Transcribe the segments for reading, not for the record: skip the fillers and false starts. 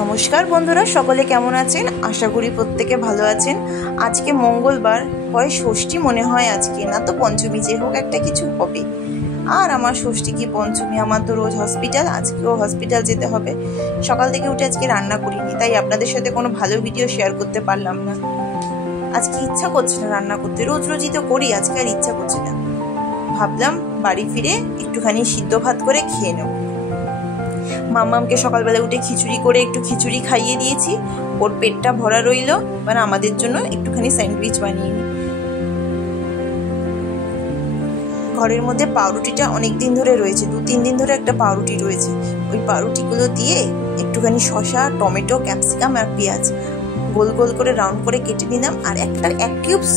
নমস্কার বন্ধুরা, সকলে কেমন আছেন? আশা করি প্রত্যেকে ভালো আছেন। আজকে মঙ্গলবার, হয় ষষ্ঠী মনে হয় আজকে, না তো পঞ্চমী, যে হোক একটা কিছু হবে। আর আমার ষষ্ঠী কি পঞ্চমী, আমার তো রোজ হসপিটাল, আজকেও হসপিটাল যেতে হবে। সকাল থেকে উঠে আজকে রান্না করিনি, তাই আপনাদের সাথে কোনো ভালো ভিডিও শেয়ার করতে পারলাম না। আজকে ইচ্ছা করছে না রান্না করতে, রোজ রোজই তো করি, আজকে আর ইচ্ছা করছে না। ভাবলাম বাড়ি ফিরে একটুখানি সিদ্ধ ভাত করে খেয়ে নেব। মাম্মামকে সকালবেলা উঠে খিচুড়ি করে একটু খিচুড়ি খাইয়ে দিয়েছি, ওর পেটটা ভরা রইল। মানে আমাদের জন্য একটুখানি স্যান্ডউইচ বানিয়ে নিই। ঘরের মধ্যে পাউরুটিটা অনেক দিন ধরে রয়েছে, 2-3 দিন ধরে একটা পাউরুটি রয়েছে। ওই পাউরুটিগুলো দিয়ে একটুখানি শসা, টমেটো, ক্যাপসিকাম আর পেঁয়াজ গোল গোল করে রাউন্ড করে কেটে নিলাম। আর এক কিউবস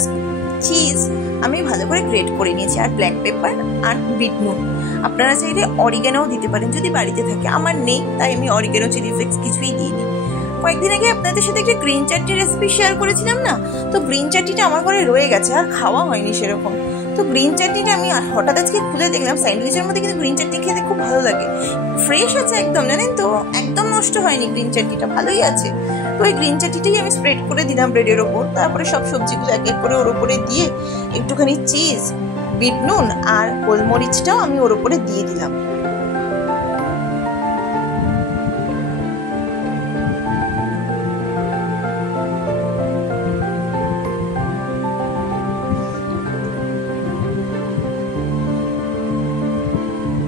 চিজ আমি ভালো করে গ্রেট করে নিয়েছি, আর ব্ল্যাক পেপার আর বিট নুন। আপনারা চাইলে অরিগ্যানোও দিতে পারেন যদি বাড়িতে থাকে, আমার নেই তাই আমি অরিগ্যানো, চিলি ফ্লেক্স কিছুই দিইনি। কয়েকদিন আগে আপনাদের সাথে একটা গ্রিন চাটনি রেসিপি শেয়ার করেছিলাম না, তো গ্রিন চাটনিটা আমার ঘরে রয়ে গেছে, আর খাওয়া হয়নি সেরকম। তো গ্রিন চাটনিটা আমি হঠাৎ আজকে খুলে দেখলাম, স্যান্ডউইচের মধ্যে কিন্তু গ্রিন চাটনি খেতে খুব ভালো লাগে। ফ্রেশ আছে একদম, জানেন তো, একদম নষ্ট হয়নি গ্রিন চাটনিটা, ভালোই আছে। তো ওই গ্রিন চাটনিটাই আমি স্প্রেড করে দিলাম ব্রেডের ওপর, তারপরে সব সবজিগুলো এক এক করে ওর ওপরে দিয়ে একটুখানি চিজ, বিট নুন আর গোলমরিচটাও আমি ওর ওপরে দিয়ে দিলাম।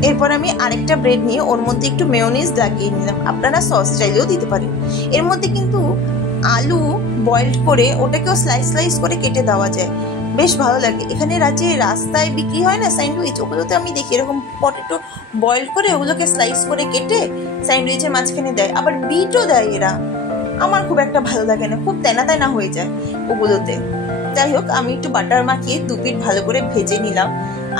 এরপর আমি আরেকটা ব্রেড নিয়ে ওর মধ্যে একটু মেয়োনিজ লাগিয়ে নিলাম, আপনারা সস চাইলেও দিতে পারেন। এর মধ্যে কিন্তু আলু বয়েলড করে ওটাকেও স্লাইস স্লাইস করে কেটে দেওয়া যায়, বেশ ভালো লাগে। এখানে রাস্তায় বিক্রি হয় না স্যান্ডউইচ, ওগুলোতে আমি দেখি এরকম পটেটো বয়েল করে ওগুলোকে স্লাইস করে কেটে স্যান্ডউইচের মাঝখানে দেয়, আবার বিটও দেয় এরা। আমার খুব একটা ভালো লাগে না, খুব তেনা তেনা হয়ে যায় ওগুলোতে। যাই হোক, আমি একটু বাটার মাখিয়ে 2 পিঠ ভালো করে ভেজে নিলাম।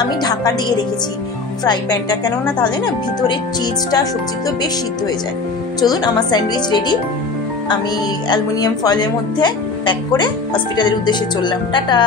আমি ঢাকা দিয়ে রেখেছি ফ্রাই প্যানটা, কেননা তাহলে না ভিতরের চিজটা, সবজিগুলো বেশ সিদ্ধ হয়ে যায়। চলুন, আমার স্যান্ডউইচ রেডি। আমি অ্যালুমিনিয়াম ফয়েলের মধ্যে প্যাক করে হসপিটালের উদ্দেশ্যে চললাম। টাটা।